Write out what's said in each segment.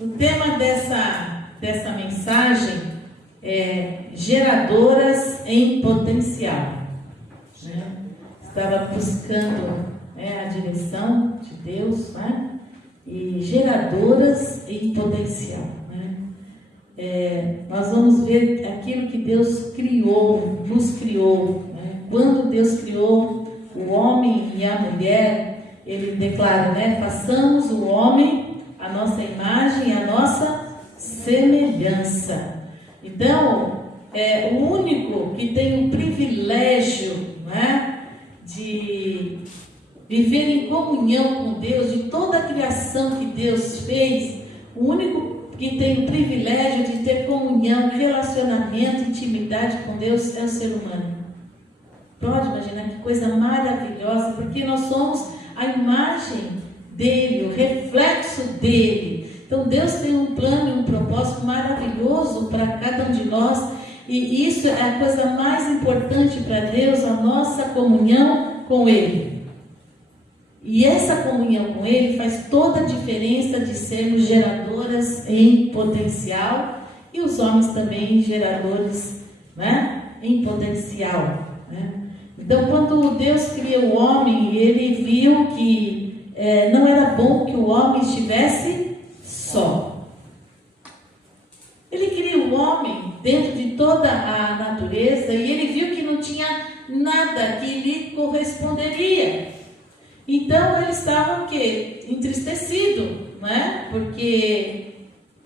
O tema dessa mensagem é geradoras em potencial. Né? Estava buscando a direção de Deus, né? E geradoras em potencial. Né? Nós vamos ver aquilo que Deus criou, nos criou. Né? Quando Deus criou o homem e a mulher, Ele declara, né? Façamos o homem a nossa imagem e a nossa semelhança. Então, o único que tem o privilégio, né, de viver em comunhão com Deus, de toda a criação que Deus fez, o único que tem o privilégio de ter comunhão, relacionamento, intimidade com Deus é o ser humano. Pode imaginar que coisa maravilhosa, porque nós somos a imagem dele, o reflexo dele. Então Deus tem um plano e um propósito maravilhoso para cada um de nós, e isso é a coisa mais importante para Deus, a nossa comunhão com Ele. E essa comunhão com Ele faz toda a diferença de sermos geradoras em potencial, e os homens também geradores, né, em potencial. Né? Então, quando Deus cria o homem, Ele viu que não era bom que o homem estivesse só. Ele cria o homem dentro de toda a natureza e Ele viu que não tinha nada que lhe corresponderia. Então ele estava o quê? Entristecido, né? Porque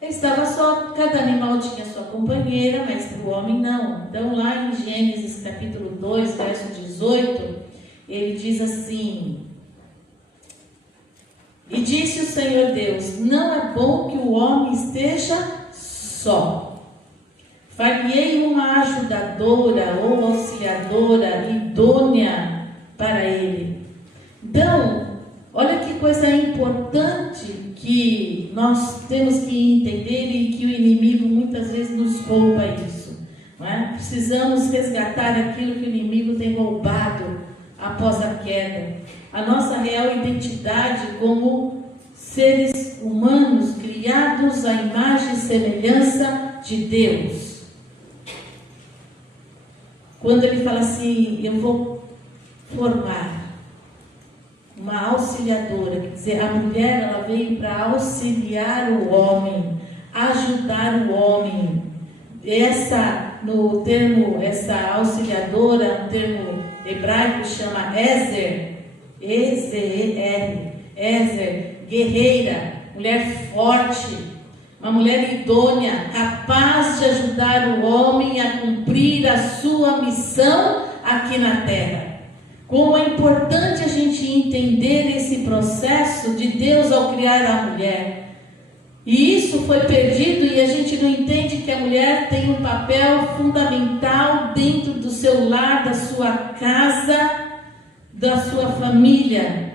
ele estava só, cada animal tinha sua companheira, mas para o homem não. Então lá em Gênesis capítulo 2, verso 18, ele diz assim: e disse o Senhor Deus, não é bom que o homem esteja só. Far-lhe-ei uma ajudadora ou auxiliadora idônea para ele. Então, olha que coisa importante que nós temos que entender e que o inimigo muitas vezes nos rouba isso. Não é? Precisamos resgatar aquilo que o inimigo tem roubado após a queda. A nossa real identidade como seres humanos criados à imagem e semelhança de Deus. Quando ele fala assim, eu vou formar uma auxiliadora, quer dizer, a mulher ela veio para auxiliar o homem, ajudar o homem. Essa auxiliadora, no termo hebraico chama Ezer, E-Z-E-R, Ezer, guerreira, mulher forte, uma mulher idônea, capaz de ajudar o homem a cumprir a sua missão aqui na terra. Como é importante a gente entender esse processo de Deus ao criar a mulher. E isso foi perdido e a gente não entende que a mulher tem um papel fundamental dentro do seu lar, da sua casa, da sua família.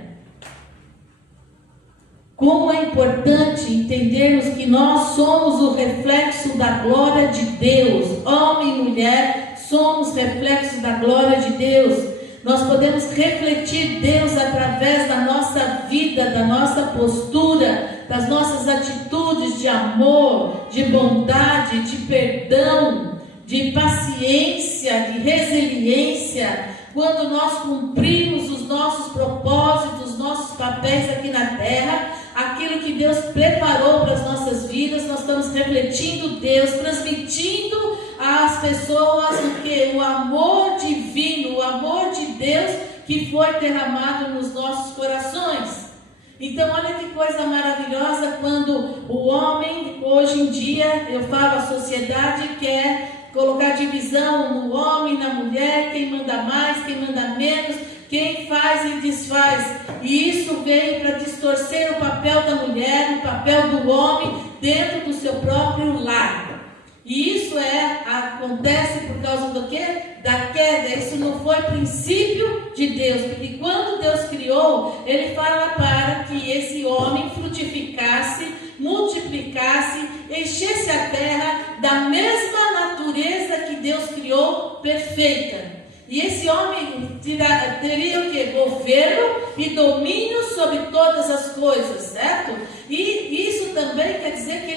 Como é importante entendermos que nós somos o reflexo da glória de Deus. Homem e mulher somos reflexo da glória de Deus. Nós podemos refletir Deus através da nossa vida, da nossa postura, das nossas atitudes de amor, de bondade, de perdão, de paciência, de resiliência. Quando nós cumprimos os nossos propósitos, os nossos papéis aqui na terra, aquilo que Deus preparou para as nossas vidas, nós estamos refletindo Deus, transmitindo às pessoas o amor divino, o amor de Deus que foi derramado nos nossos corações. Então olha que coisa maravilhosa quando o homem, hoje em dia, eu falo, a sociedade quer colocar divisão no homem, na mulher, quem manda mais, quem manda menos, quem faz e desfaz. E isso veio para distorcer o papel da mulher, o papel do homem dentro do seu próprio lar. E isso acontece por causa do quê? Da queda. Isso não foi princípio de Deus, porque quando Deus criou, Ele fala para que esse homem frutificasse, multiplicasse, enchesse a terra da mesma natureza que Deus criou, perfeita. E esse homem teria o quê? Governo e domínio sobre todas as coisas, certo? E isso também quer dizer que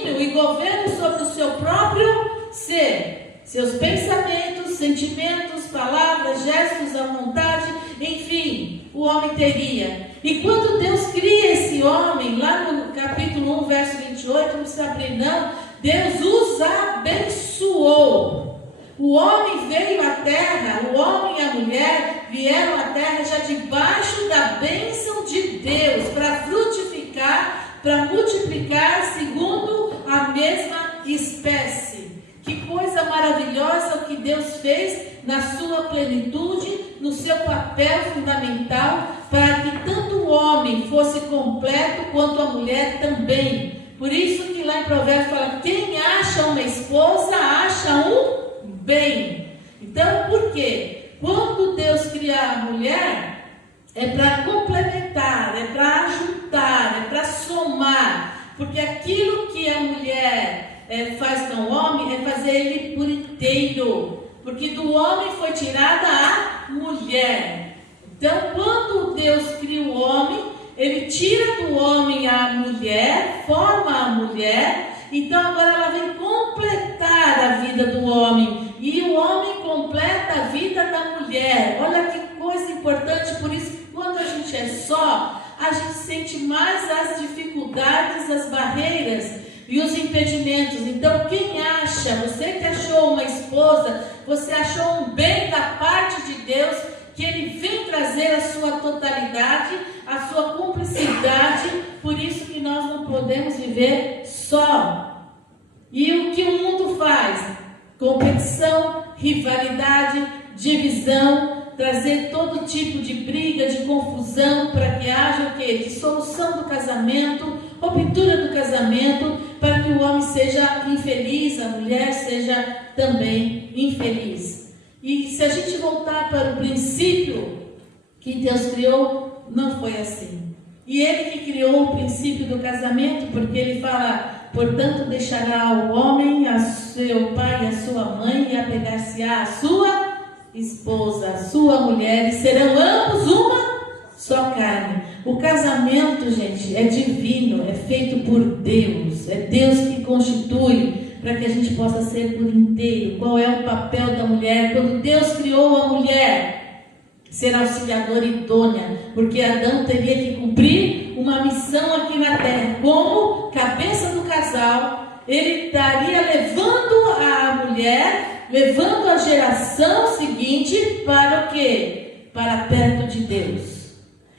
domínio e governo sobre o seu próprio ser, seus pensamentos, sentimentos, palavras, gestos, a vontade, enfim, o homem teria. E quando Deus cria esse homem, lá no capítulo 1, verso 28, não precisa abrir não, Deus os abençoou. O homem veio à terra, o homem e a mulher vieram à terra já debaixo da bênção de Deus, para frutificar, para multiplicar segundo a mesma espécie. Que coisa maravilhosa o que Deus fez na sua plenitude, no seu papel fundamental, para que tanto o homem fosse completo quanto a mulher também. Por isso que lá em Provérbios fala, quem acha uma esposa, acha um bem. Então, por quê? Quando Deus cria a mulher, é para complementar, é para ajudar, é para somar. Porque aquilo que a mulher faz com o homem é fazer ele por inteiro. Porque do homem foi tirada a mulher. Então, quando Deus cria o homem, ele tira do homem a mulher, forma a mulher. Então, agora ela vem completar a vida do homem. E o homem completa a vida da mulher. Olha que coisa importante. Por isso, quando a gente é só, a gente sente mais as dificuldades, as barreiras e os impedimentos. Então, quem acha, você que achou uma esposa, você achou um bem da parte de Deus, que Ele vem trazer a sua totalidade, a sua cumplicidade. Por isso que nós não podemos viver só. E o que o mundo faz? Competição, rivalidade, divisão, trazer todo tipo de briga, de confusão, para que haja o quê? Dissolução do casamento, ruptura do casamento, para que o homem seja infeliz, a mulher seja também infeliz. E se a gente voltar para o princípio que Deus criou, não foi assim. E Ele que criou o princípio do casamento, porque Ele fala, portanto deixará o homem a seu pai e a sua mãe, e apegar-se-á a sua esposa, a sua mulher, e serão ambos uma só carne. O casamento, gente, é divino, é feito por Deus, é Deus que constitui, para que a gente possa ser por inteiro. Qual é o papel da mulher? Quando Deus criou a mulher, ser auxiliadora idônea, porque Adão teria que cumprir uma missão aqui na terra, como cabeça do casal. Ele estaria levando a mulher, levando a geração seguinte para o quê? Para perto de Deus.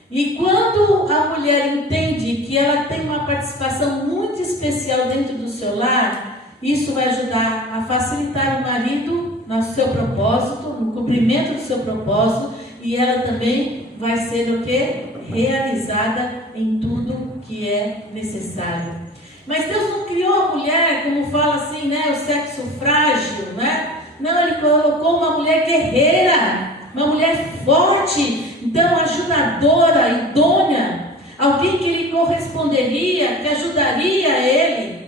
E quando a mulher entende que ela tem uma participação muito especial dentro do seu lar, isso vai ajudar a facilitar o marido no seu propósito, no cumprimento do seu propósito, e ela também vai ser o quê? Realizada em tudo que é necessário. Mas Deus não criou a mulher, como fala assim, né? O sexo frágil, né? Não, Ele colocou uma mulher guerreira, uma mulher forte, então ajudadora, idônea, alguém que lhe corresponderia, que ajudaria ele.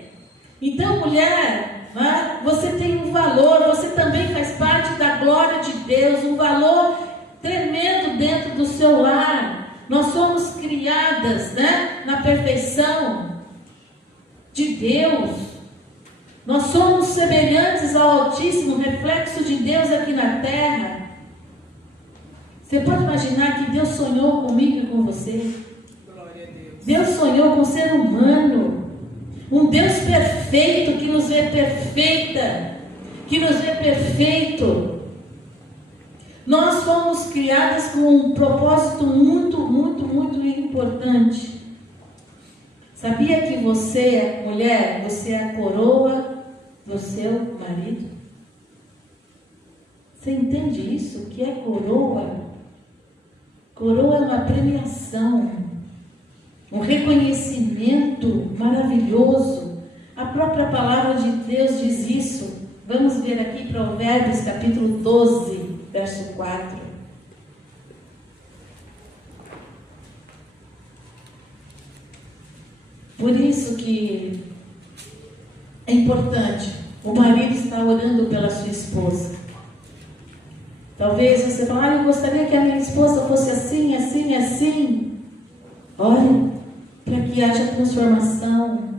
Então, mulher, né? Você tem um valor, você também faz parte da glória de Deus, um valor tremendo dentro do seu lar. Nós somos criadas, né, na perfeição de Deus. Nós somos semelhantes ao Altíssimo, reflexo de Deus aqui na terra. Você pode imaginar que Deus sonhou comigo e com você? Glória a Deus. Deus sonhou com o ser humano. Um Deus perfeito, que nos vê perfeita, que nos vê perfeito. Nós fomos criadas com um propósito muito, muito, muito importante. Sabia que você, mulher, você é a coroa do seu marido? Você entende isso? O que é coroa? Coroa é uma premiação, um reconhecimento maravilhoso. A própria palavra de Deus diz isso. Vamos ver aqui Provérbios capítulo 12. Verso 4. Por isso que é importante o marido estar orando pela sua esposa. Talvez você fale, eu gostaria que a minha esposa fosse assim, assim, assim. Ore para que haja transformação.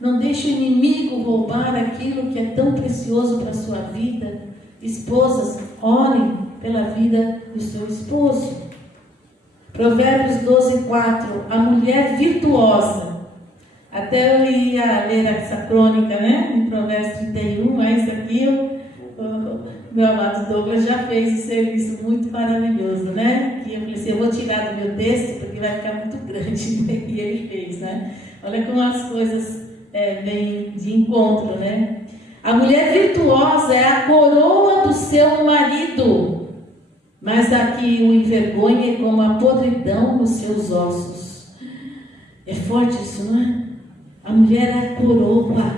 Não dê deixe o inimigo roubar aquilo que é tão precioso para a sua vida. Esposas, orem pela vida do seu esposo. Provérbios 12:4. A mulher virtuosa. Até eu ia ler essa crônica, né? Em Provérbios 31, mas aqui o meu amado Douglas já fez um serviço muito maravilhoso, né? Que eu falei assim, eu vou tirar do meu texto porque vai ficar muito grande, né? E ele fez, né? Olha como as coisas vêm de encontro, né? A mulher virtuosa é a coroa do seu marido, mas a que o envergonha é como a podridão nos seus ossos. É forte isso, não é? A mulher é a coroa,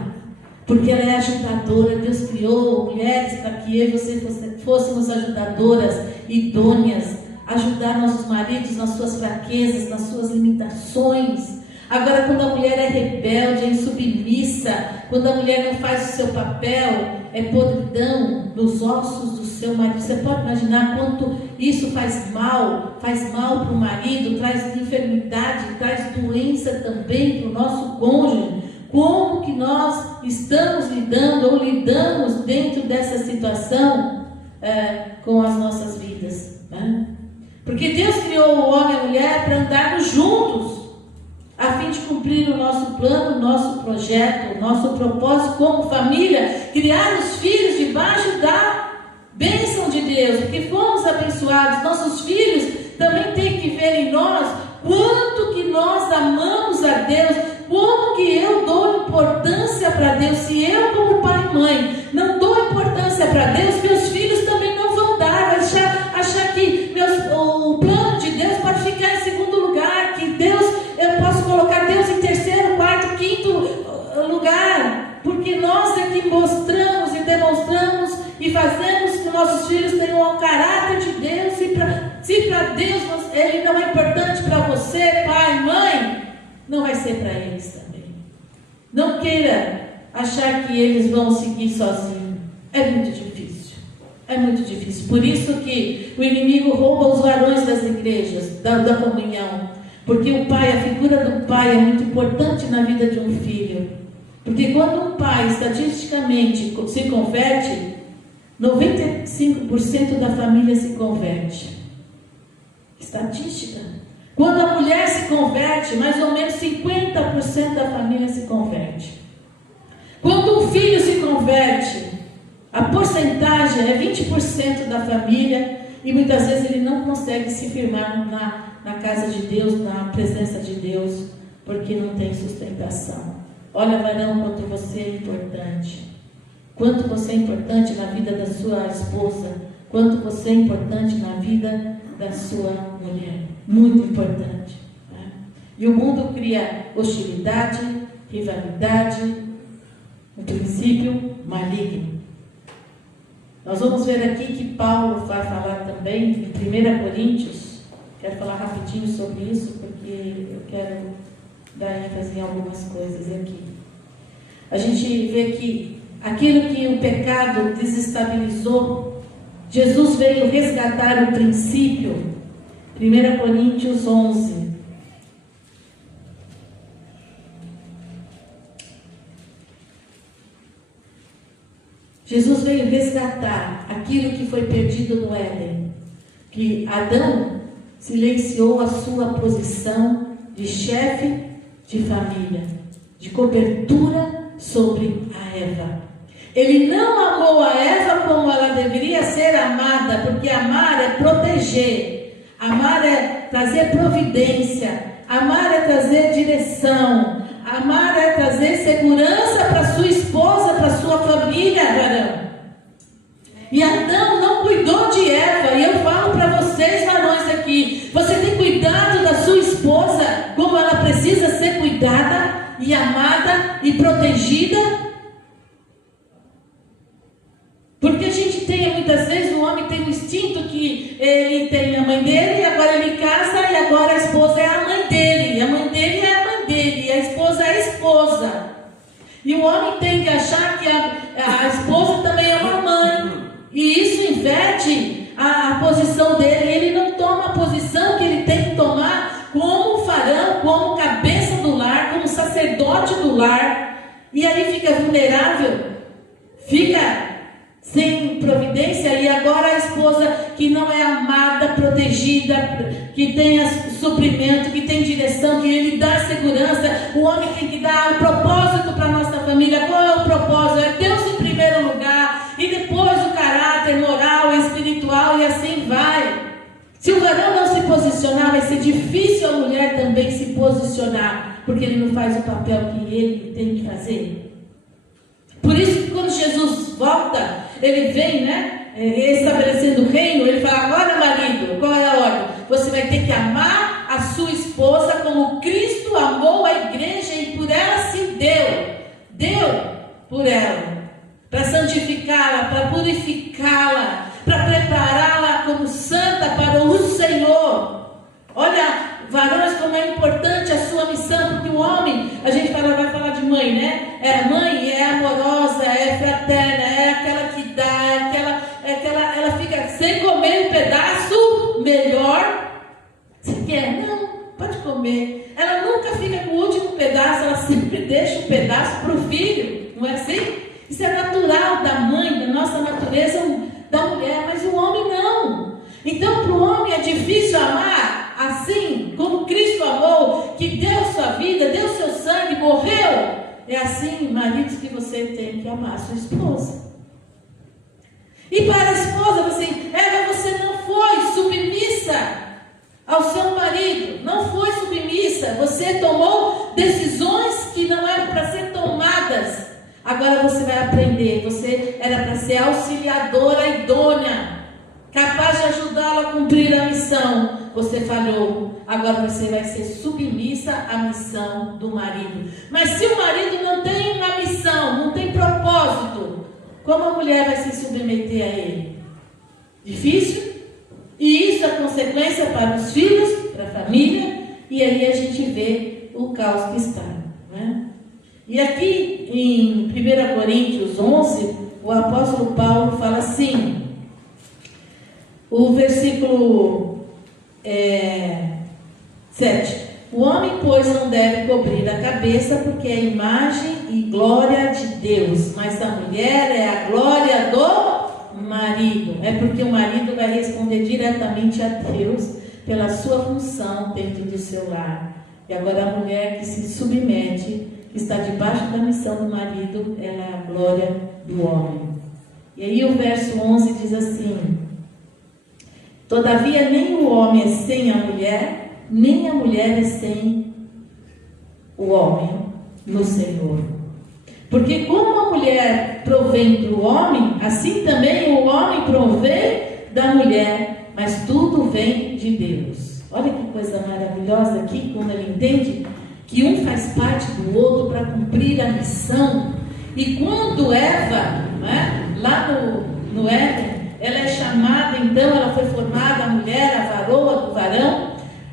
porque ela é ajudadora. Deus criou mulheres para que eu e você fôssemos ajudadoras, idôneas, ajudar nossos maridos nas suas fraquezas, nas suas limitações. Agora, quando a mulher é rebelde, é insubmissa, quando a mulher não faz o seu papel, é podridão nos ossos do seu marido. Você pode imaginar quanto isso faz mal para o marido, traz enfermidade, traz doença também para o nosso cônjuge. Como que nós estamos lidando ou lidamos dentro dessa situação com as nossas vidas, né? Porque Deus criou o homem e a mulher para andarmos juntos, a fim de cumprir o nosso plano, o nosso projeto, o nosso propósito como família, criar os filhos debaixo da bênção de Deus, porque fomos abençoados. Nossos filhos também têm que ver em nós quanto que nós amamos a Deus, como que eu dou importância para Deus. Se eu, como pai e mãe, não dou importância para Deus, meus filhos também não vão dar, achar que o plano de Deus pode ficar em segundo lugar, que Deus, eu posso colocar Deus em terceiro, quarto, quinto lugar, porque nós é que mostramos e demonstramos e fazemos que nossos filhos tenham o caráter de Deus. Se para Deus ele não é importante para você, pai, mãe, não vai ser para eles também. Não queira achar que eles vão seguir sozinhos. É muito difícil. É muito difícil. Por isso que o inimigo rouba os varões das igrejas, da comunhão. Porque o pai, a figura do pai é muito importante na vida de um filho. Porque quando um pai estatisticamente se converte, 95% da família se converte. Estatística. Quando a mulher se converte, mais ou menos 50% da família se converte. Quando um filho se converte, a porcentagem é 20% da família, e muitas vezes ele não consegue se firmar na casa de Deus, na presença de Deus, porque não tem sustentação. Olha, varão, quanto você é importante. Quanto você é importante na vida da sua esposa. Quanto você é importante na vida da sua mulher. Muito importante, né? E o mundo cria hostilidade, rivalidade, um princípio maligno. Nós vamos ver aqui que Paulo vai falar também em 1 Coríntios. Quero falar rapidinho sobre isso, porque eu quero dar ênfase em algumas coisas aqui. A gente vê que aquilo que o pecado desestabilizou, Jesus veio resgatar o princípio. 1 Coríntios 11. Jesus veio resgatar aquilo que foi perdido no Éden. Que Adão silenciou a sua posição de chefe de família, de cobertura sobre a Eva. Ele não amou a Eva como ela deveria ser amada, porque amar é proteger. Amar é trazer providência, amar é trazer direção, amar é trazer segurança para sua esposa, para sua família, varão. E Adão não cuidou de Eva, e eu falo para vocês, varões aqui, você tem cuidado da sua esposa como ela precisa ser cuidada e amada e protegida? Porque a gente tem, muitas vezes, o homem tem um instinto que ele tem a mãe dele, e agora ele casa, e agora a esposa é a mãe dele, e a mãe dele é a mãe dele, e a esposa é a esposa. E o homem tem que achar que a esposa também é uma mãe, e isso inverte a posição dele. Ele não toma a posição que ele tem que tomar como varão, como cabeça do lar, como sacerdote do lar. E aí fica vulnerável, fica sem providência, e agora a esposa que não é amada, protegida, que tem suprimento, que tem direção, que ele dá segurança. O homem tem que dar um propósito para a nossa família. Qual é o propósito? É Deus em primeiro lugar, e depois o caráter moral e espiritual, e assim vai. Se o varão não se posicionar, vai ser difícil a mulher também se posicionar, porque ele não faz o papel que ele tem que fazer. Por isso que quando Jesus volta, ele vem, estabelecendo o reino, ele fala: agora, marido, qual é a ordem? Você vai ter que amar a sua esposa como Cristo amou a igreja e por ela se deu por ela, para santificá-la, para purificá-la, para prepará-la como santa para o Senhor. Olha, varões, como é importante a sua missão, porque o homem, a gente vai falar de mãe, né? É mãe, é amorosa, é fraterna, é aquela que dá, ela fica sem comer um pedaço, melhor. Você quer? Não, pode comer. Ela nunca fica com o último pedaço, ela sempre deixa um pedaço para o filho, não é assim? Isso é natural da mãe, da nossa natureza, da mulher, mas o homem não. Então, para o homem é difícil amar assim como Cristo amou, que deu sua vida, deu seu sangue, morreu. É assim, maridos, que você tem que amar a sua esposa. E para a esposa, você não foi submissa ao seu marido, não foi submissa, você tomou decisões que não eram para ser tomadas. Agora você vai aprender, você era para ser auxiliadora idônea, capaz de ajudá-lo a cumprir a missão. Você falhou, agora você vai ser submissa à missão do marido. Mas se o marido não tem uma missão, não tem propósito, como a mulher vai se submeter a ele? Difícil? E isso é consequência para os filhos, para a família, e aí a gente vê o caos que está, né? E aqui em 1 Coríntios 11, o apóstolo Paulo fala assim, o versículo 7: o homem, pois, não deve cobrir a cabeça, porque é a imagem e glória de Deus, mas a mulher é a glória do marido. É porque o marido vai responder diretamente a Deus pela sua função dentro do seu lar. E agora a mulher que se submete, que está debaixo da missão do marido, ela é a glória do homem. E aí o verso 11 diz assim: todavia nem o homem é sem a mulher, nem a mulher é sem o homem no Senhor. Porque como a mulher provém do homem, assim também o homem provém da mulher, mas tudo vem de Deus. Olha que coisa maravilhosa aqui, quando ele entende que um faz parte do outro para cumprir a missão. E quando Eva, lá no Éden, ela é chamada, então ela foi formada, a mulher, a varoa do varão.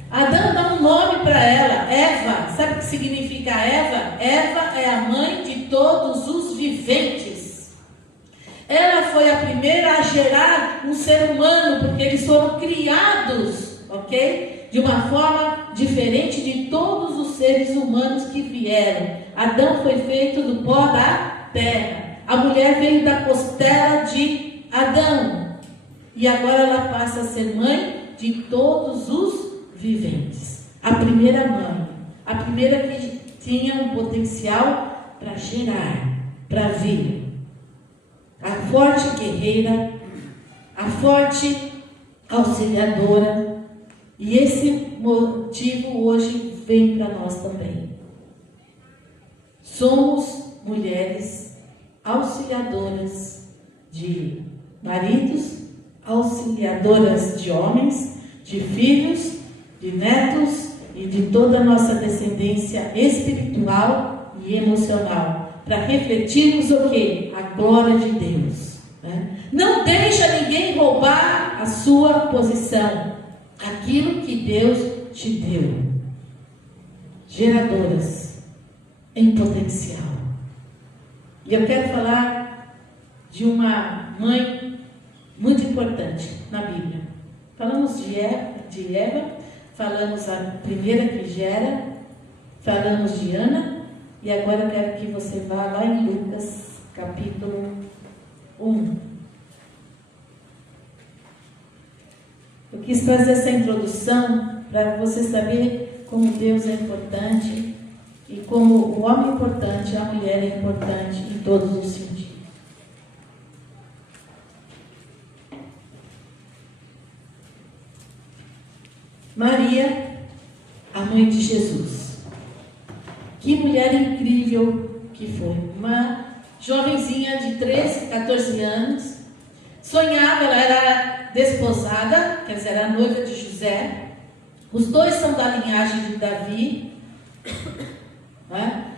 Adão dá um nome para ela, Eva. Sabe o que significa Eva? Eva é a mãe de todos os viventes. Ela foi a primeira a gerar um ser humano, porque eles foram criados, ok? De uma forma diferente de todos os seres humanos que vieram. Adão foi feito do pó da terra. A mulher veio da costela de Adão. E agora ela passa a ser mãe de todos os viventes. A primeira mãe. A primeira que tinha um potencial para gerar, para vir. A forte guerreira, a forte auxiliadora. E esse motivo hoje vem para nós também. Somos mulheres auxiliadoras de maridos, auxiliadoras de homens, de filhos, de netos e de toda a nossa descendência espiritual e emocional, para refletirmos o quê? A glória de Deus, né? Não deixa ninguém roubar a sua posição, aquilo que Deus te deu. Geradoras em potencial. E eu quero falar de uma mãe muito importante na Bíblia. Falamos de Eva, falamos a primeira que gera, falamos de Ana, E agora eu quero que você vá lá em Lucas, capítulo 1. Eu quis trazer essa introdução para você saber como Deus é importante e como o homem é importante, a mulher é importante em todos os sentidos. Maria, a mãe de Jesus. Que mulher incrível que foi. Uma jovenzinha de 13, 14 anos. Sonhava, ela era desposada, quer dizer, era noiva de José. Os dois são da linhagem de Davi, né?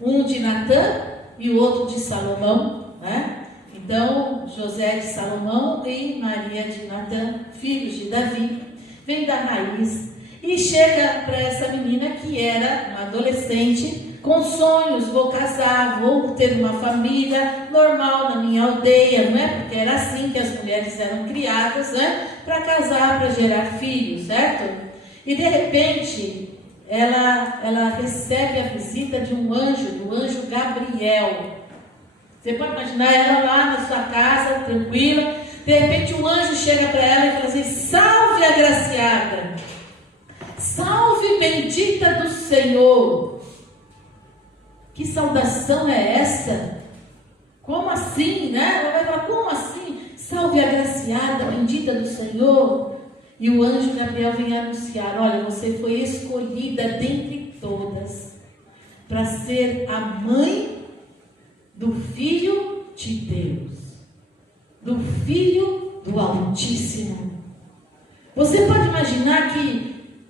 Um de Natã e o outro de Salomão, né? Então, José de Salomão e Maria de Natã, filhos de Davi, vem da raiz e chega para essa menina que era uma adolescente com sonhos: vou casar, vou ter uma família normal na minha aldeia, não é? Porque era assim que as mulheres eram criadas, né? Para casar, para gerar filhos, certo? E de repente ela recebe a visita de um anjo, do anjo Gabriel. Você pode imaginar ela lá na sua casa, tranquila. De repente um anjo chega para ela e fala assim: salve, agraciada, salve, bendita do Senhor. Que saudação é essa? Como assim, né? Ela vai falar: como assim? Salve, agraciada, bendita do Senhor. E o anjo Gabriel vem anunciar: olha, você foi escolhida dentre todas para ser a mãe do Filho de Deus, do Filho do Altíssimo. Você pode imaginar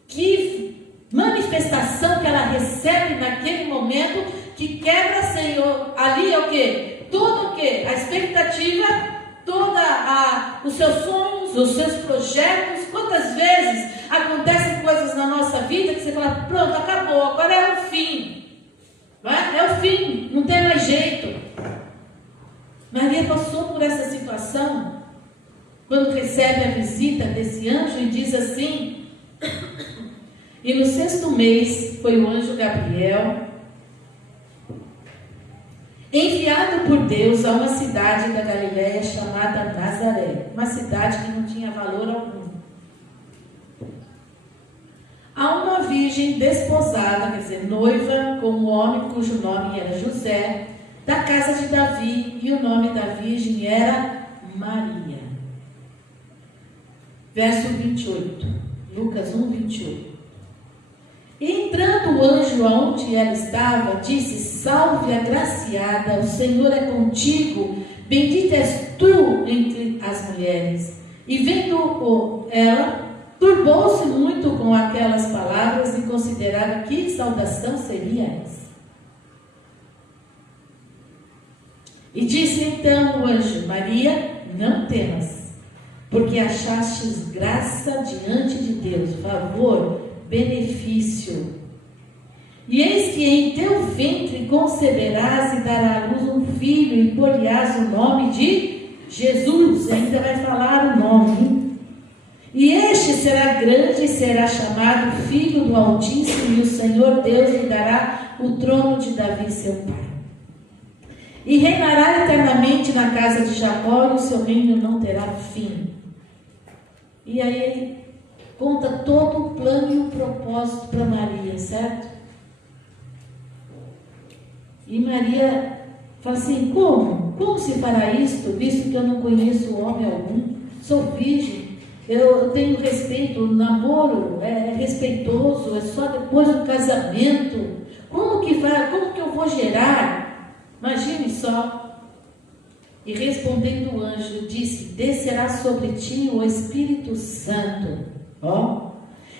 que manifestação que ela recebe naquele momento, que quebra, Senhor, ali é o quê? Tudo o quê? A expectativa, os seus sonhos, os seus projetos. Quantas vezes acontecem coisas na nossa vida que você fala: pronto, acabou, agora é o fim. É o fim, não tem mais jeito. Maria passou por essa situação quando recebe a visita desse anjo e diz assim: e no 6º mês foi o anjo Gabriel enviado por Deus a uma cidade da Galiléia chamada Nazaré, uma cidade que não tinha valor algum, a uma virgem desposada, quer dizer, noiva, com um homem cujo nome era José, da casa de Davi, e o nome da virgem era Maria. Verso 28, Lucas 1, 28. E entrando o anjo aonde ela estava, disse: salve, agraciada, o Senhor é contigo, bendita és tu entre as mulheres. E vendo ela, turbou-se muito com aquelas palavras e considerava que saudação seria essa. E disse então o anjo: Maria, não temas, porque achastes graça diante de Deus, favor, benefício. E eis que em teu ventre conceberás e darás à luz um filho, e pôr-lhe-ás o nome de Jesus. Ainda vai falar o nome. E este será grande e será chamado Filho do Altíssimo, e o Senhor Deus lhe dará o trono de Davi, seu pai. E reinará eternamente na casa de Jacó, e o seu reino não terá fim. E aí ele conta todo o plano e o propósito para Maria, certo? E Maria fala assim: como se fará isto, visto que eu não conheço homem algum, sou virgem, eu tenho respeito, o namoro é respeitoso, é só depois do casamento, como que eu vou gerar? Imagine só. E respondendo o anjo, disse: descerá sobre ti o Espírito Santo,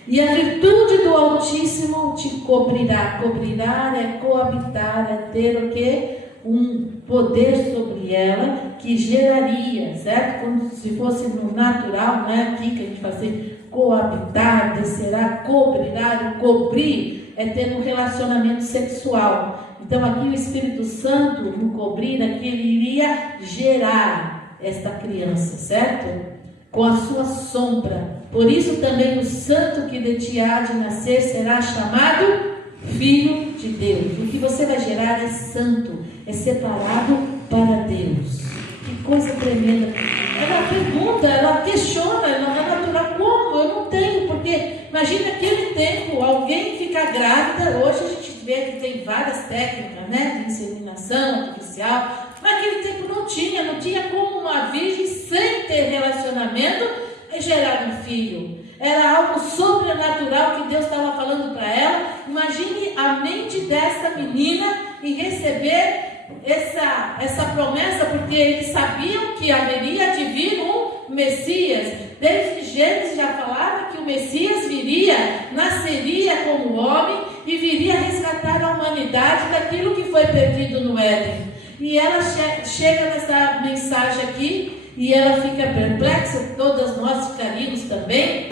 e a virtude do Altíssimo te cobrirá. Cobrirá é coabitar, é ter o quê? Um poder sobre ela que geraria, certo? Como se fosse no natural, não é aqui que a gente faz assim: coabitar, descerá, cobrirá. O cobrir é ter um relacionamento sexual. Então aqui o Espírito Santo, no cobrir, aqui ele iria gerar esta criança, certo? Com a sua sombra. Por isso também o santo que de ti há de nascer será chamado Filho de Deus. O que você vai gerar é santo, é separado para Deus. Que coisa tremenda. Ela pergunta, ela questiona, ela é natural. Como? Eu não tenho, porque imagina aquele tempo, alguém ficar grávida. Hoje a gente vê que tem várias técnicas, né, de inseminação artificial. Mas naquele tempo não tinha como uma virgem sem ter relacionamento gerar um filho. Era algo sobrenatural que Deus estava falando para ela. Imagine a mente dessa menina em receber essa promessa, porque eles sabiam que haveria de vir um Messias. Desde Gênesis já falava que o Messias viria, nasceria como homem e viria resgatar a humanidade daquilo que foi perdido no Éden. E ela chega nessa mensagem aqui e ela fica perplexa, todas nós ficaríamos também.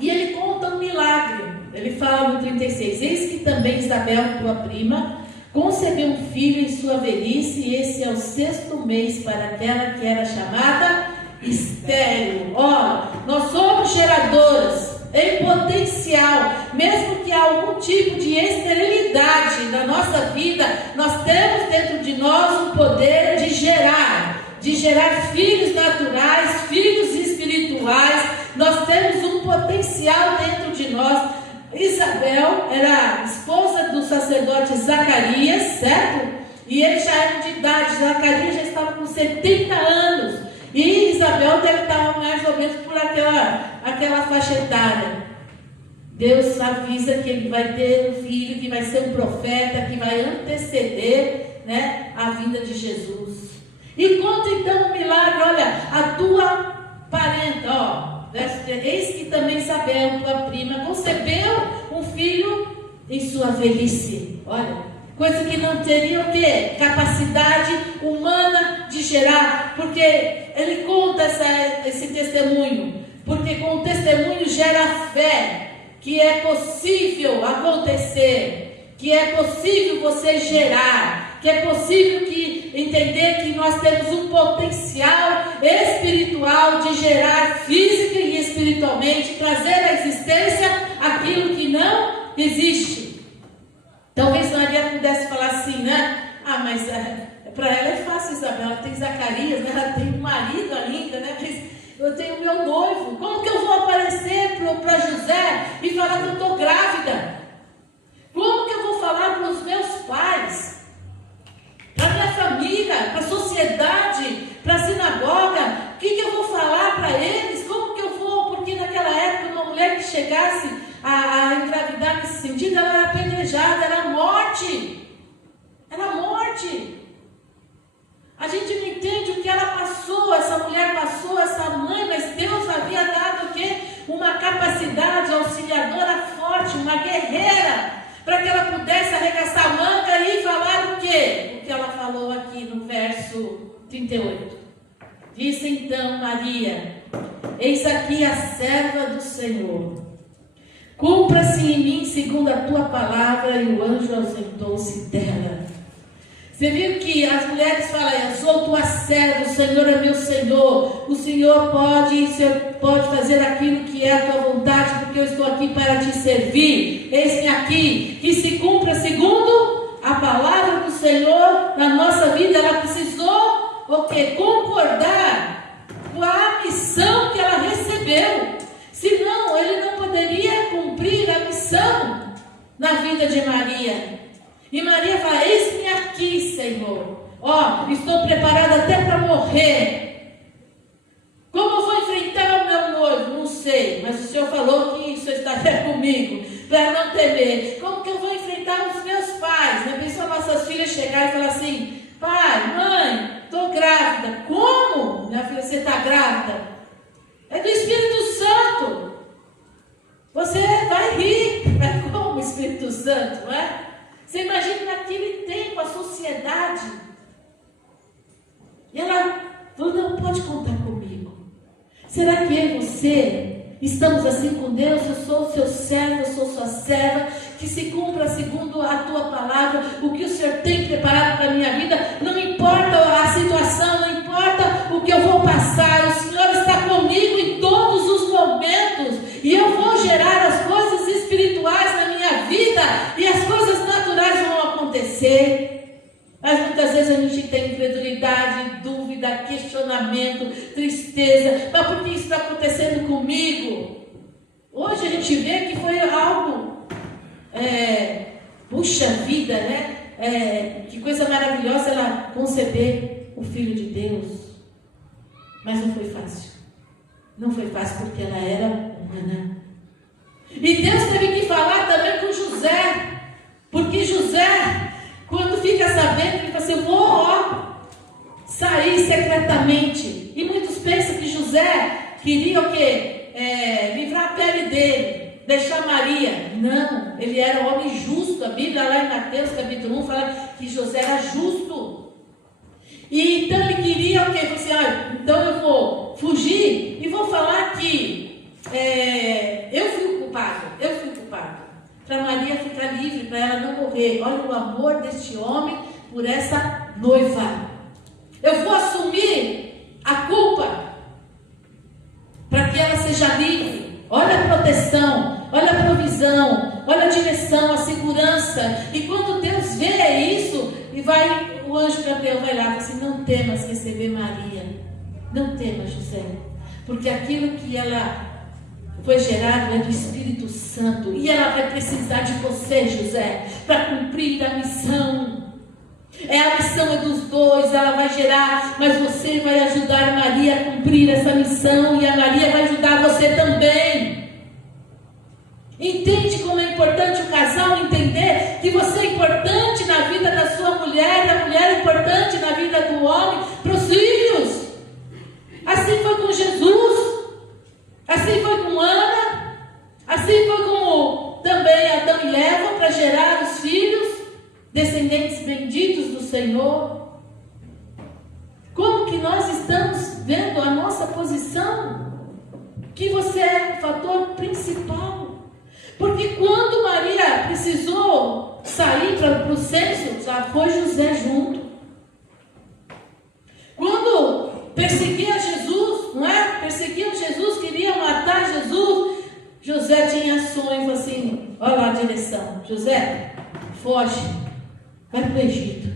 E ele conta um milagre. Ele fala no 36: eis que também Isabel, tua prima, concebeu um filho em sua velhice, e esse é o 6º mês para aquela que era chamada estéril. Ó, nós somos geradoras em potencial, mesmo que há algum tipo de esterilidade na nossa vida, nós temos dentro de nós o poder de gerar filhos naturais, filhos espirituais. Nós temos um potencial dentro de nós. Isabel era esposa do sacerdote Zacarias, certo? E ele já era de idade. Zacarias já estava com 70 anos. E Isabel deve estar mais ou menos por aquela faixa etária. Deus avisa que ele vai ter um filho, que vai ser um profeta, que vai anteceder, né, a vinda de Jesus. E conta então um milagre. Olha, a tua parenta, ó, verso 3: eis que também Isabel, tua prima, concebeu um filho em sua velhice. Olha, coisa que não teria o quê? Capacidade humana de gerar, porque ele conta esse testemunho, porque com o testemunho gera fé, que é possível acontecer, que é possível você gerar, que é possível entender que nós temos um potencial espiritual de gerar física e espiritualmente, trazer à existência aquilo que não existe. Talvez Maria pudesse falar assim, né? Ah, mas para ela é fácil, Isabel, ela tem Zacarias, né? Ela tem um marido ainda, né? Eu tenho meu noivo. Como que eu vou aparecer para José e falar que eu estou grávida? Como que eu vou falar para os meus pais, para a minha família, para a sociedade, para a sinagoga? O que eu vou falar para eles? Como que eu vou? Porque naquela época uma mulher que chegasse a engravidar nesse sentido, ela era apedrejada, era morte. Era morte. A gente não entende o que ela passou, essa mulher passou, essa mãe, mas Deus havia dado o quê? Uma capacidade auxiliadora forte, uma guerreira, para que ela pudesse arregaçar a manga e falar o quê? O que ela falou aqui no verso 38. Disse então Maria: eis aqui a serva do Senhor, cumpra-se em mim segundo a tua palavra. E o anjo ausentou-se dela. Você viu que as mulheres falam: eu sou tua serva, o Senhor é meu Senhor, o Senhor pode fazer aquilo que é a tua vontade, porque eu estou aqui para te servir. Eis-me aqui. Que se cumpra segundo a palavra do Senhor na nossa vida. Ela precisou o quê? Concordar com a missão que ela recebeu. Senão ele não poderia cumprir a missão na vida de Maria. E Maria fala: eis-me aqui, Senhor. Ó, estou preparada até para morrer. Como eu vou enfrentar o meu noivo? Não sei, mas o Senhor falou que o Senhor estaria comigo, para não temer. Como que eu vou enfrentar os meus pais? Né? Pensou nossas filhas chegarem e falar assim: pai, mãe, estou grávida. Como? Minha filha, você está grávida? É do Espírito Santo. Você vai rir. É como o Espírito Santo, não é? Você imagina naquele tempo a sociedade. E ela falou: não, pode contar comigo. Será que eu e você estamos assim com Deus? Eu sou o seu servo, eu sou sua serva. Que se cumpra segundo a tua palavra o que o Senhor tem preparado para a minha vida. Não importa a situação, não importa o que eu vou passar. O Senhor está comigo em todos os momentos. E eu vou gerar as coisas espirituais na minha vida e as coisas naturais mas muitas vezes a gente tem incredulidade, dúvida, questionamento, tristeza. Mas por que isso está acontecendo comigo? Hoje a gente vê que foi algo, puxa vida, né? Que coisa maravilhosa ela conceber o Filho de Deus. Mas não foi fácil. Não foi fácil porque ela era humana. E Deus teve que falar também com José. Porque José, quando fica sabendo, ele fala assim, eu vou sair secretamente. E muitos pensam que José queria o quê? Livrar a pele dele, deixar Maria. Não, ele era um homem justo. A Bíblia lá em Mateus capítulo 1 fala que José era justo. E então ele queria o quê? Ele falou assim, então eu vou fugir e vou falar que eu fui o culpado. Para Maria ficar livre, para ela não morrer. Olha o amor deste homem por essa noiva. Eu vou assumir a culpa para que ela seja livre. Olha a proteção, olha a provisão, olha a direção, a segurança. E quando Deus vê isso, e o anjo Gabriel vai lá e fala assim, não temas receber Maria. Não temas, José. Porque aquilo que ela foi gerado é do Espírito Santo. E ela vai precisar de você, José, para cumprir a missão. A missão é dos dois, ela vai gerar, mas você vai ajudar Maria a cumprir essa missão. E a Maria vai ajudar você também. Entende como é importante o casal entender que você é importante na vida da sua mulher, a mulher é importante na vida do homem, para os filhos. Assim foi com Jesus. Assim foi com Ana, assim foi como também Adão e Eva, para gerar os filhos, descendentes benditos do Senhor. Como que nós estamos vendo a nossa posição? Que você é o fator principal. Porque quando Maria precisou sair para o censo, já foi José junto. Quando perseguia Jesus, não é? Perseguiam Jesus, queriam matar Jesus. José tinha sonho, assim, olha lá a direção. José, foge, vai para o Egito,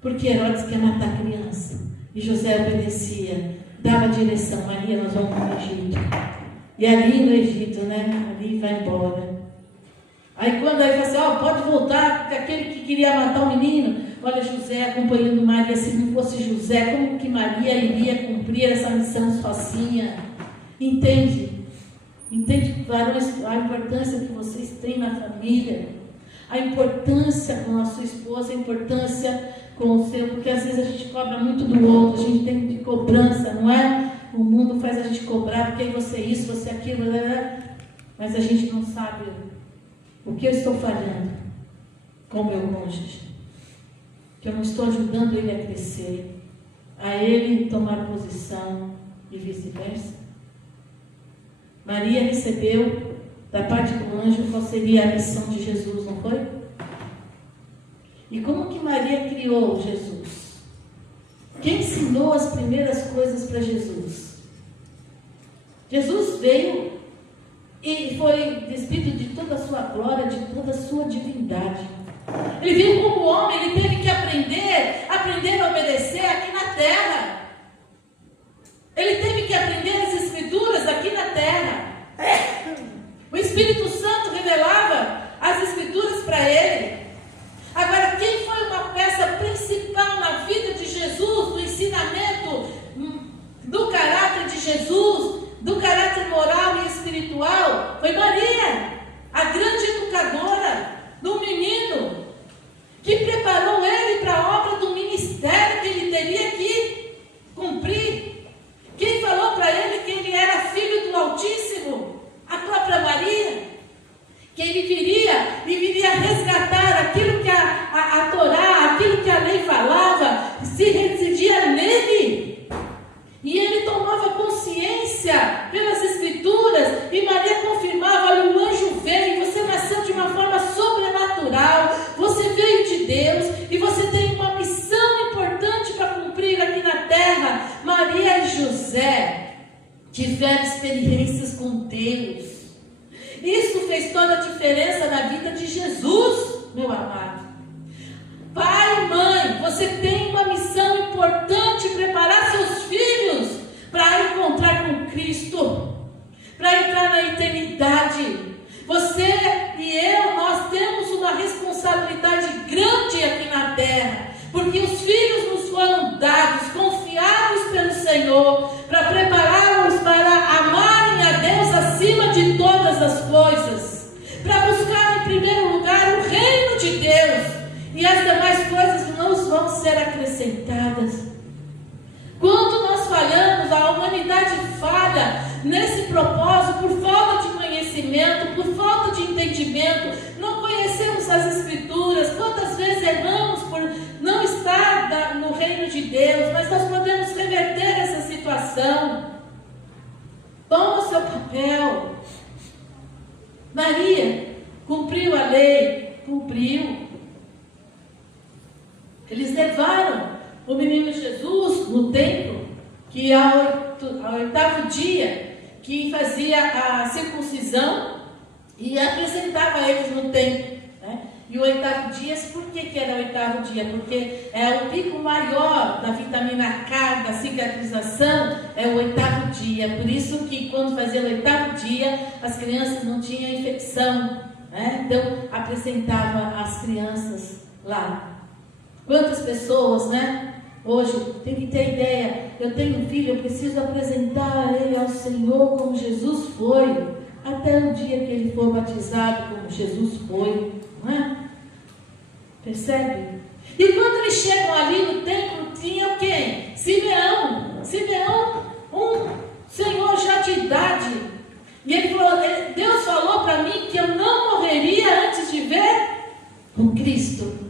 porque Herodes quer matar a criança. E José obedecia, dava a direção, Maria, nós vamos para o Egito. E ali no Egito, né? Ali vai embora. Aí quando ele fala assim, pode voltar, porque aquele que queria matar o menino, olha José acompanhando Maria, se não fosse José, como que Maria iria cumprir essa missão sozinha? Entende? Entende, varões, a importância que vocês têm na família, a importância com a sua esposa, a importância com o seu, porque às vezes a gente cobra muito do outro, a gente tem de cobrança, não é? O mundo faz a gente cobrar, porque você isso, você aquilo, mas a gente não sabe o que eu estou falhando com o meu cônjuge, que eu não estou ajudando ele a crescer, a ele tomar posição e vice-versa. Maria recebeu da parte do anjo qual seria a missão de Jesus, não foi? E como que Maria criou Jesus? Quem ensinou as primeiras coisas para Jesus? Jesus veio e foi despido de toda a sua glória, de toda a sua divindade. Ele viu como homem, ele teve que aprender a obedecer aqui na terra. Ele teve que aprender as escrituras aqui na terra. O Espírito Santo revelava as escrituras para ele. Agora, quem foi uma peça principal na vida de Jesus, do ensinamento do caráter de Jesus, do caráter moral e espiritual? Foi Maria, a grande educadora do menino, que preparou ele para a obra do ministério que ele teria que cumprir. Quem falou para ele que ele era filho do Altíssimo? A própria Maria. Que ele viria resgatar aquilo que a Torá, aquilo que a lei falava, se residia nele. E ele tomava consciência pelas Escrituras, e Maria confirmava, olha, o anjo veio, você nasceu de uma forma sobrenatural, você veio de Deus, e você tem uma missão importante para cumprir aqui na terra. Maria e José tiveram experiências com Deus. Isso fez toda a diferença na vida de Jesus, meu amado. Pai e mãe, você tem uma missão importante: preparar seus filhos para encontrar com Cristo, para entrar na eternidade. Você e eu, nós temos uma responsabilidade grande aqui na terra, porque os filhos nos foram dados, confiados pelo Senhor, para prepará-los para amarem a Deus acima de todas as coisas, para buscar em primeiro lugar o reino de Deus, e as demais coisas não vão ser acrescentadas. Quando nós falhamos, a humanidade falha nesse propósito por falta de conhecimento, por falta de entendimento. Não conhecemos as Escrituras. Quantas vezes erramos por não estar no reino de Deus, mas nós podemos reverter essa situação. Toma o seu papel. Maria cumpriu a lei, cumpriu. Eles levaram o menino Jesus no templo, que ao 8º dia, que fazia a circuncisão e apresentava eles no templo, né? E o 8º dia, por que era o 8º dia? Porque é o pico maior da vitamina K, da cicatrização, é o 8º dia. Por isso que quando fazia o 8º dia, as crianças não tinham infecção, né? Então apresentava as crianças lá. Quantas pessoas, né? Hoje, tem que ter ideia, eu tenho um filho, eu preciso apresentar ele ao Senhor como Jesus foi, até o dia que ele for batizado como Jesus foi, não é? Percebe? E quando eles chegam ali no templo, tinha o quê? Simeão, um senhor já de idade, e ele falou, Deus falou para mim que eu não morreria antes de ver o Cristo.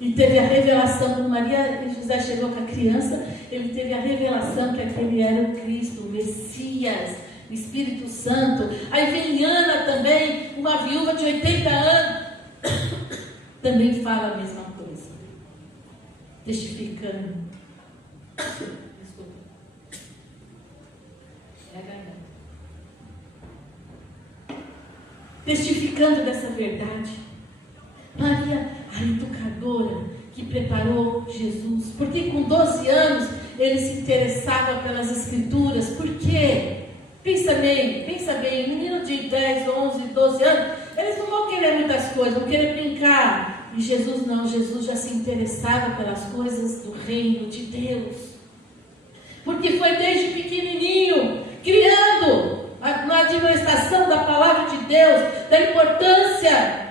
E teve a revelação, quando Maria e José chegou com a criança, ele teve a revelação que aquele era o Cristo, o Messias, o Espírito Santo. Aí vem Ana também, uma viúva de 80 anos, também fala a mesma coisa, testificando. Desculpa. Testificando dessa verdade. Maria, a educadora que preparou Jesus, porque com 12 anos ele se interessava pelas Escrituras. Por quê? Pensa bem, um menino de 10, 11, 12 anos, eles não vão querer muitas coisas, vão querer brincar. E Jesus não, Jesus já se interessava pelas coisas do reino de Deus, porque foi desde pequenininho, criando na administração da palavra de Deus, da importância.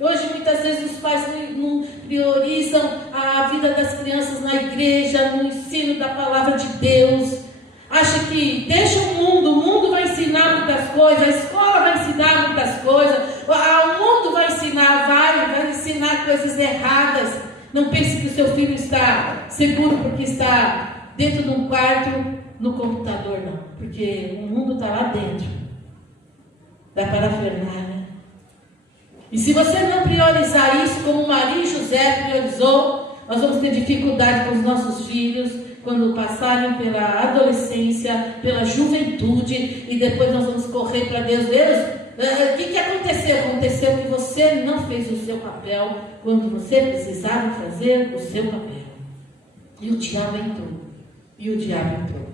Hoje muitas vezes os pais não priorizam a vida das crianças na igreja, no ensino da palavra de Deus. Acha que deixa o mundo vai ensinar muitas coisas, a escola vai ensinar muitas coisas, o mundo vai ensinar, vai ensinar coisas erradas. Não pense que o seu filho está seguro porque está dentro de um quarto no computador, não, porque o mundo está lá dentro da parafernália. E se você não priorizar isso, como Maria e José priorizou, nós vamos ter dificuldade com os nossos filhos quando passarem pela adolescência, pela juventude, e depois nós vamos correr para Deus. Deus, o que aconteceu? Aconteceu que você não fez o seu papel quando você precisava fazer o seu papel. E o diabo entrou.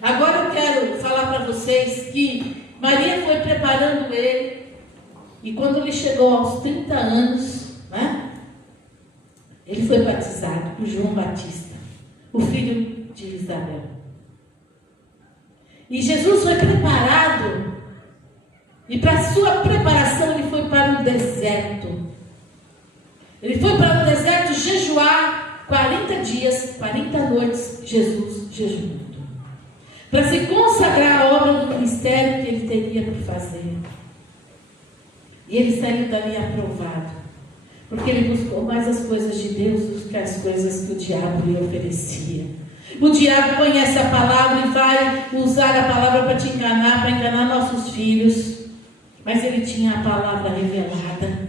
Agora eu quero falar para vocês que Maria foi preparando ele. E quando ele chegou aos 30 anos, né, ele foi batizado por João Batista, o filho de Isabel. E Jesus foi preparado, e para sua preparação ele foi para o deserto. Ele foi para o deserto jejuar 40 dias, 40 noites, Jesus jejuando, para se consagrar à obra do ministério que ele teria por fazer. E ele saiu dali aprovado, porque ele buscou mais as coisas de Deus do que as coisas que o diabo lhe oferecia. O diabo conhece a palavra e vai usar a palavra para te enganar, para enganar nossos filhos. Mas ele tinha a palavra revelada.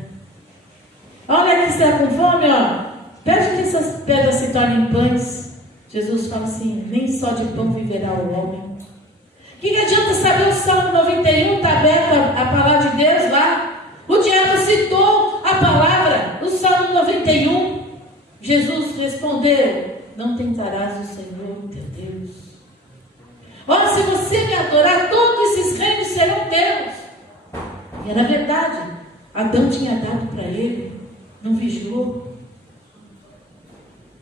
Olha que está com fome, ó. Pede que essas pedras se tornem pães. Jesus fala assim, nem só de pão viverá o homem. O que adianta saber o Salmo 91, está aberto a palavra de Deus lá? O diabo citou a palavra, o Salmo 91. Jesus respondeu: não tentarás o Senhor teu Deus. Olha, se você me adorar, todos esses reinos serão teus. E era verdade. Adão tinha dado para ele, não vigiou.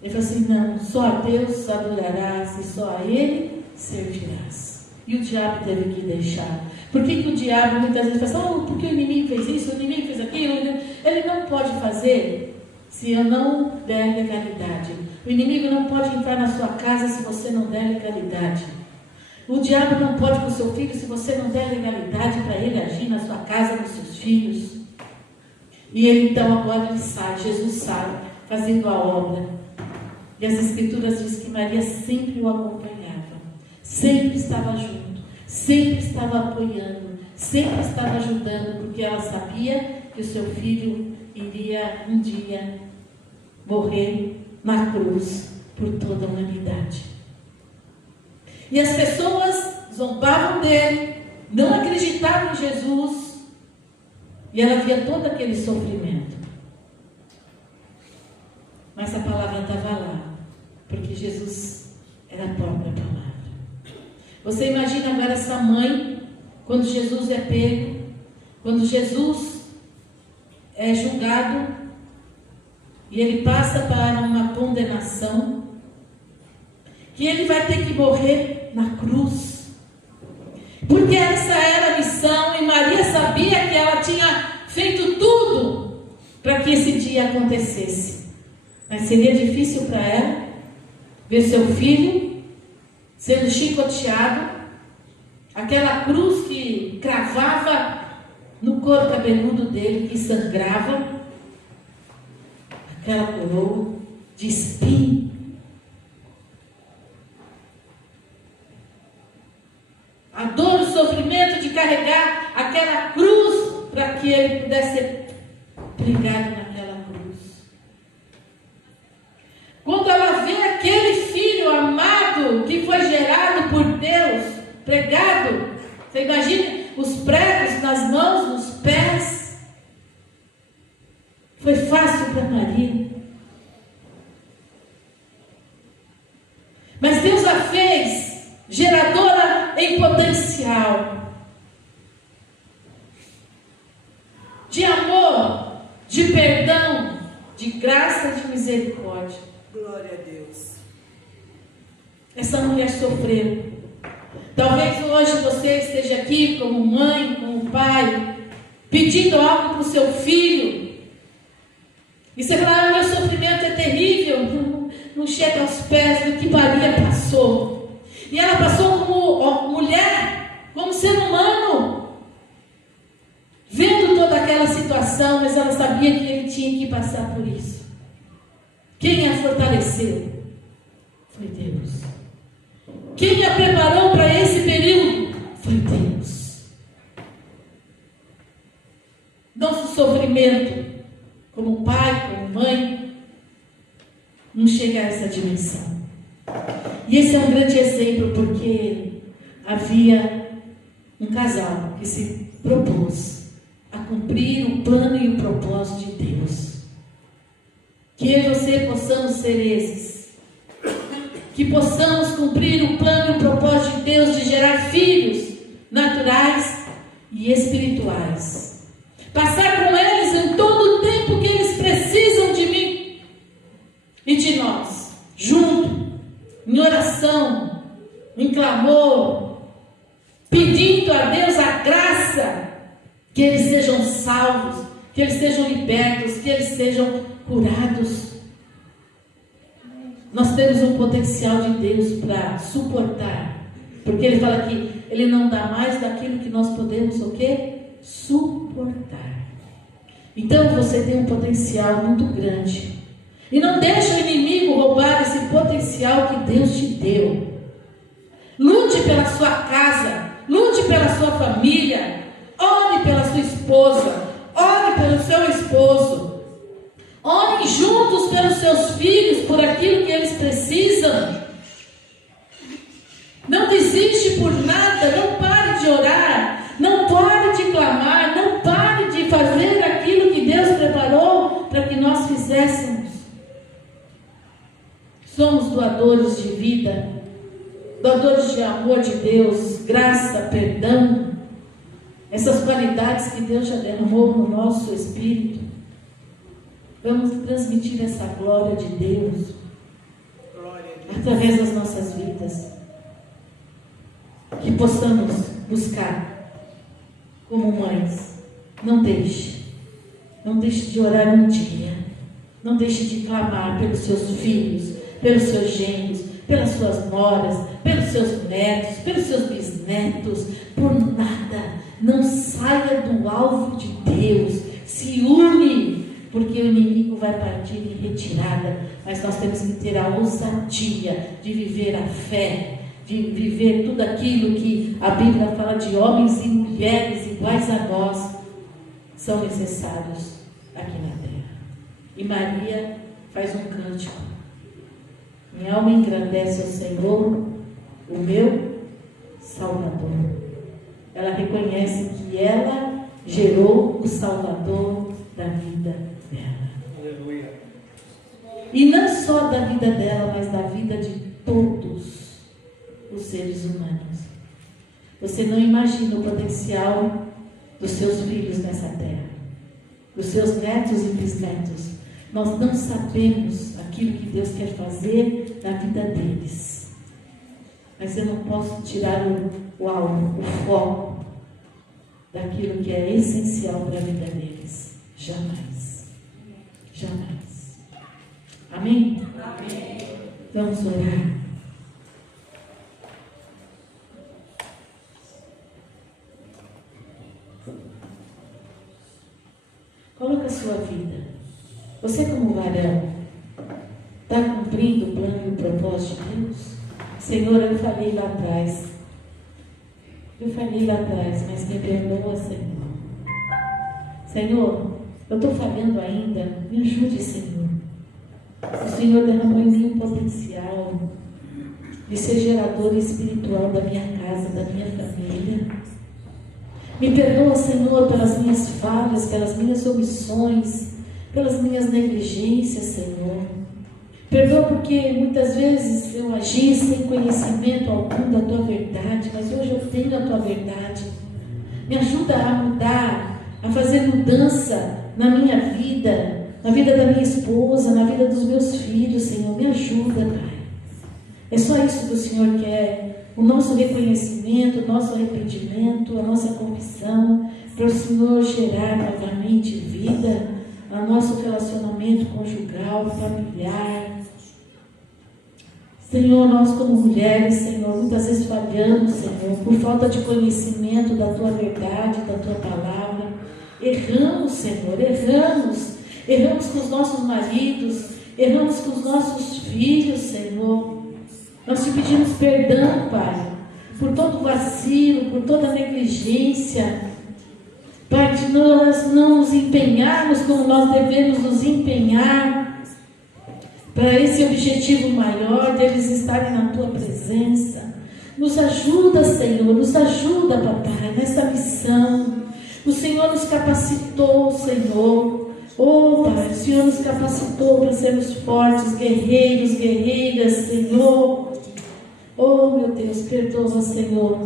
Ele falou assim: não, só a Deus adorarás e só a Ele servirás. E o diabo teve que deixar. Por que o diabo muitas vezes fala assim: porque o inimigo fez isso, o inimigo fez aquilo? Ele não pode fazer se eu não der legalidade. O inimigo não pode entrar na sua casa se você não der legalidade. O diabo não pode com o seu filho se você não der legalidade para ele agir na sua casa, com seus filhos. E ele então agora ele sai, Jesus sai, fazendo a obra. E as Escrituras dizem que Maria sempre o acompanhava, sempre estava junto, sempre estava apoiando, sempre estava ajudando, porque ela sabia que o seu filho iria um dia morrer na cruz por toda a humanidade. E as pessoas zombavam dele, não acreditavam em Jesus, e ela via todo aquele sofrimento. Mas a palavra estava lá, porque Jesus era a própria palavra. Você imagina agora essa mãe, quando Jesus é pego, quando Jesus é julgado, e ele passa para uma condenação, que ele vai ter que morrer na cruz, porque essa era a missão, e Maria sabia que ela tinha feito tudo para que esse dia acontecesse. Mas seria difícil para ela ver seu filho sendo chicoteado, aquela cruz que cravava no couro cabeludo dele, que sangrava, aquela coroa de espinho. A dor, o sofrimento de carregar aquela cruz para que ele pudesse ser pregado naquela cruz. Quando ela vê aquele filho amado que foi gerado por Deus, pregado, você imagina os pregos nas mãos, nos pés. Foi fácil para Maria. Mas Deus a fez geradora em potencial, de amor, de perdão, de graça e de misericórdia. Glória a Deus. Essa mulher sofreu. Talvez hoje você esteja aqui como mãe, como pai, pedindo algo para o seu filho, e você fala: meu sofrimento é terrível, não chega aos pés do que Maria passou. E ela passou como mulher, como ser humano, vendo toda aquela situação, mas ela sabia que ele tinha que passar por isso. Quem a fortaleceu? Foi Deus. Quem a preparou para esse período? Foi Deus. Nosso sofrimento, como pai, como mãe, não chega a essa dimensão. E esse é um grande exemplo, porque havia um casal que se propôs a cumprir o plano e o propósito de Deus. Que eu e você possamos ser esses, que possamos cumprir o plano e o propósito de Deus de gerar filhos naturais e espirituais. Passar com eles em todo o tempo que eles precisam de mim e de nós, junto, em oração, em clamor, pedindo a Deus a graça, que eles sejam salvos, que eles sejam libertos, que eles sejam curados. Nós temos um potencial de Deus para suportar, porque Ele fala que Ele não dá mais daquilo que nós podemos o quê? Suportar. Então você tem um potencial muito grande. E não deixe o inimigo roubar esse potencial que Deus te deu. Lute pela sua casa, lute pela sua família, ore pela sua esposa, ore pelo seu esposo, orem juntos pelos seus filhos, por aquilo que eles precisam. Não desiste por nada, não pare de orar, não pare de clamar, não pare de fazer aquilo que Deus preparou para que nós fizéssemos. Somos doadores de vida, doadores de amor de Deus, graça, perdão, essas qualidades que Deus já derramou no nosso espírito. Vamos transmitir essa glória de Deus através das nossas vidas. Que possamos buscar como mães. Não deixe de orar um dia. Não deixe de clamar pelos seus filhos, pelos seus genros, pelas suas noras, pelos seus netos, pelos seus bisnetos. Por nada. Não saia do alvo de Deus. Se une, porque o inimigo vai partir em retirada. Mas nós temos que ter a ousadia de viver a fé, de viver tudo aquilo que a Bíblia fala de homens e mulheres iguais a nós, são necessários aqui na terra. E Maria faz um cântico: minha alma engrandece ao Senhor, o meu Salvador. Ela reconhece que ela gerou o Salvador da vida dela. Aleluia. E não só da vida dela, mas da vida de todos os seres humanos. Você não imagina o potencial dos seus filhos nessa terra, dos seus netos e bisnetos. Nós não sabemos aquilo que Deus quer fazer na vida deles. Mas eu não posso tirar o alvo, o foco daquilo que é essencial para a vida deles. Jamais. Jamais. Amém? Amém. Vamos orar. Coloca a sua vida. Você como varão está cumprindo o plano e o propósito de Deus? Senhor, eu falei lá atrás. Mas me perdoa, Senhor. Senhor, eu estou falhando ainda. Me ajude, Senhor. O Senhor derramou em mim um potencial de ser gerador espiritual da minha casa, da minha família. Me perdoa, Senhor, pelas minhas falhas, pelas minhas omissões, pelas minhas negligências, Senhor. Perdoa porque muitas vezes eu agi sem conhecimento algum da Tua verdade, mas hoje eu tenho a Tua verdade. Me ajuda a mudar, a fazer mudança na minha vida, na vida da minha esposa, na vida dos meus filhos, Senhor. Me ajuda, Pai. É só isso que o Senhor quer. O nosso reconhecimento, o nosso arrependimento, a nossa confissão, para o Senhor gerar novamente vida no nosso relacionamento conjugal, familiar. Senhor, nós como mulheres, Senhor, muitas vezes falhamos, Senhor, por falta de conhecimento da Tua verdade, da Tua palavra. Erramos, Senhor, erramos. Erramos com os nossos maridos, erramos com os nossos filhos, Senhor. Nós te pedimos perdão, Pai, por todo vacilo, por toda negligência. Pai, de nós não nos empenharmos como nós devemos nos empenhar para esse objetivo maior deles estarem na Tua presença. Nos ajuda, Senhor, nos ajuda, Papai, nessa missão. O Senhor nos capacitou, Senhor. Oh, Pai, o Senhor nos capacitou para sermos fortes, guerreiros, guerreiras, Senhor. Oh, meu Deus, perdoa, Senhor,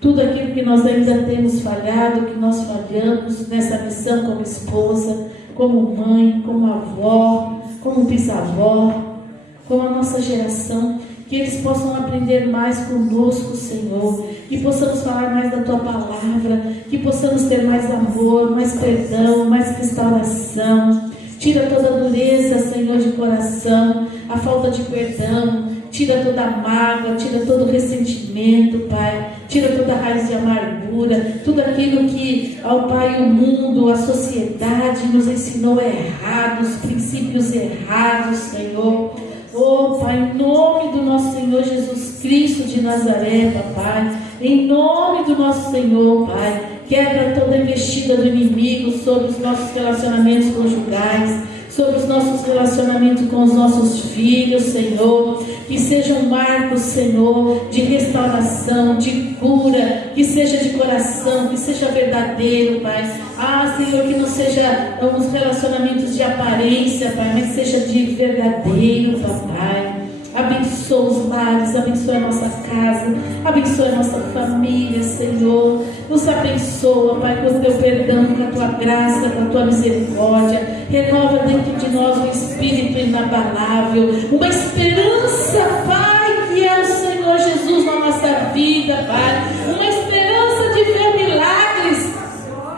tudo aquilo que nós ainda temos falhado, que nós falhamos nessa missão como esposa, como mãe, como avó, como bisavó, como a nossa geração, que eles possam aprender mais conosco, Senhor, que possamos falar mais da Tua palavra, que possamos ter mais amor, mais perdão, mais restauração. Tira toda a dureza, Senhor, de coração, a falta de perdão, tira toda a mágoa, tira todo o ressentimento, Pai, tira toda a raiz de amargura, tudo aquilo que, ao Pai, o mundo, a sociedade nos ensinou errado, os princípios errados, Senhor. Oh, Pai, em nome do nosso Senhor Jesus Cristo de Nazaré, Pai, em nome do nosso Senhor, Pai, quebra toda a investida do inimigo sobre os nossos relacionamentos conjugais, sobre os nossos relacionamentos com os nossos filhos, Senhor, que sejam marcos, Senhor, de restauração, de cura, que seja de coração, que seja verdadeiro, Pai. Ah, Senhor, que não seja uns relacionamentos de aparência, Pai, mas seja de verdadeiro, Papai. abençoa os lares, abençoa a nossa casa, abençoa a nossa família, Senhor. Nos abençoa, Pai, com o teu perdão, com a tua graça, com a tua misericórdia. Renova dentro de nós um espírito inabalável, uma esperança, Pai, que é o Senhor Jesus na nossa vida, Pai. Uma esperança de ver milagres,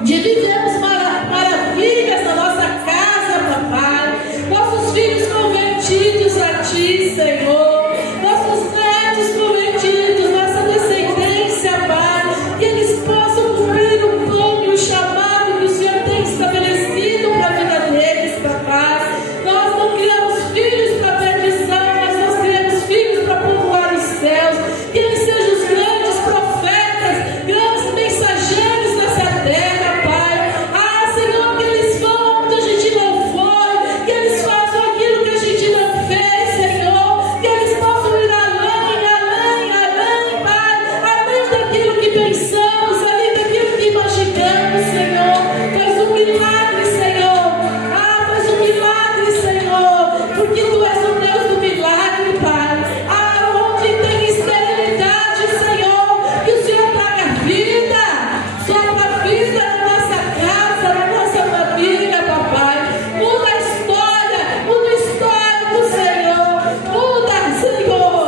de vivermos maravilhas na nossa casa, Papai. Nossos filhos convertidos a Ti, Senhor. Nossos netos convertidos, nossa descendência, Pai. Que eles possam cumprir o plano e o chamado que o Senhor tem estabelecido para a vida deles, Papai. Nós não criamos filhos para perdição, mas nós criamos filhos para povoar os céus. Que eles sejam os grandes profetas, grandes mensageiros nessa terra, Pai. Ah, Senhor, que eles vão onde a gente não foi, que eles façam aquilo que a gente não fez, Senhor. Que eles possam ir além, além, além, Pai. Além daquilo que pensamos, além daquilo que imaginamos, Senhor. Faz um milagre, Senhor. Ah, faz um milagre, Senhor. Porque Tu és o Deus do milagre, Pai. Ah, onde tem esterilidade, Senhor, que o Senhor traga vida. Sopra vida na nossa casa, na nossa família, Papai. Muda a história do Senhor. Muda, Senhor.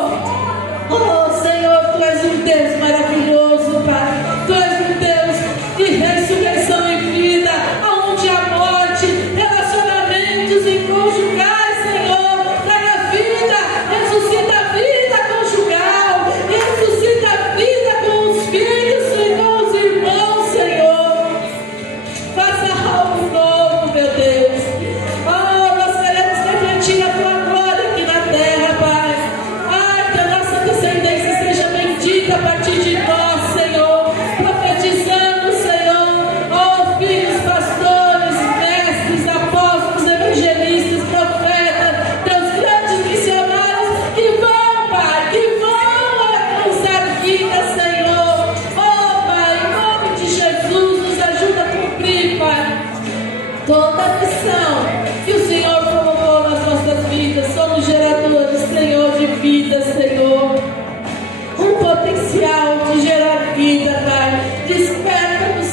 Oh, Senhor, Tu és um Deus maravilhoso, Pai. Tu és um Deus de ressurreição e vida, aonde há morte, relacionamentos inconjugais, Senhor. Traga vida, ressuscita a vida conjugal, ressuscita a vida com os filhos e com os irmãos, Senhor. Faça algo novo, meu Deus. Oh, nós queremos refletir a Tua glória aqui na terra, Pai. Ai, que a nossa descendência seja bendita a partir de nós, Senhor. Profetizando, Senhor. Oh, filhos, pastores, mestres, apóstolos, evangelistas, profetas, Teus grandes missionários que vão, Pai, que vão alcançar vida, Senhor. Oh, Pai, em nome de Jesus, nos ajuda a cumprir, Pai, toda a missão que o Senhor colocou nas nossas vidas. Somos geradores, Senhor, de vida, Senhor. Um potencial de gerar vida, Pai. Desperta no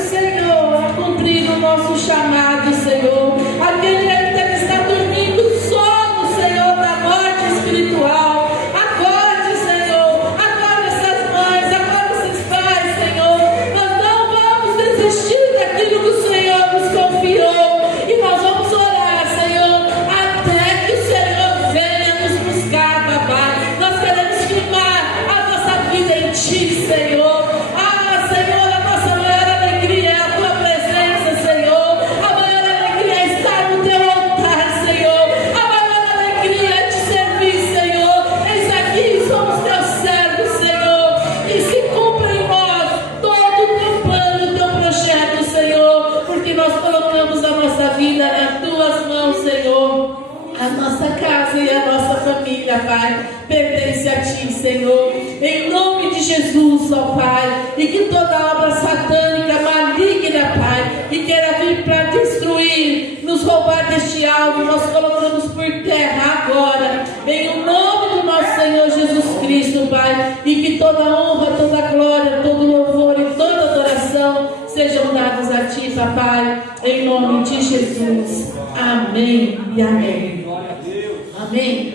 Senhor, a cumprir o nosso chamado, Senhor. Aquele ainda que está dormindo sono, Senhor, da morte espiritual. Acorde, Senhor. Acorde essas mães, acorde esses pais, Senhor. Nós não vamos desistir daquilo que o Senhor nos confiou. E nós vamos orar, Senhor, até que o Senhor venha nos buscar, Papai. Nós queremos firmar a nossa vida em Ti, Senhor. Ah, Senhor, a nossa maior alegria é a Tua presença, Senhor. A maior alegria é estar no Teu altar, Senhor. A maior alegria é Te servir, Senhor. Eis aqui, somos Teus servos, Senhor. E se cumpra em nós todo o Teu plano, o Teu projeto, Senhor. Porque nós colocamos a nossa vida nas Tuas mãos, Senhor. A nossa casa e a nossa família, Pai, pertence a Ti, Senhor. Em nome de Jesus, ó Pai. E que toda obra satânica, maligna, Pai, que queira vir para destruir, nos roubar deste alvo, nós colocamos por terra agora. Em nome do nosso Senhor Jesus Cristo, Pai. E que toda honra, toda glória, todo louvor e toda adoração sejam dados a Ti, Papai. Em nome de Jesus. Amém e amém. Amém.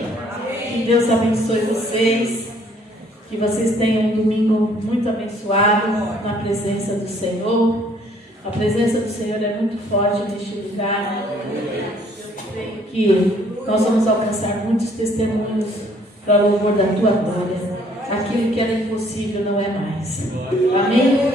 Que Deus abençoe vocês. Que vocês tenham um domingo muito abençoado na presença do Senhor. A presença do Senhor é muito forte neste lugar. Eu creio que nós vamos alcançar muitos testemunhos para o louvor da Tua glória. Aquilo que era impossível não é mais. Amém?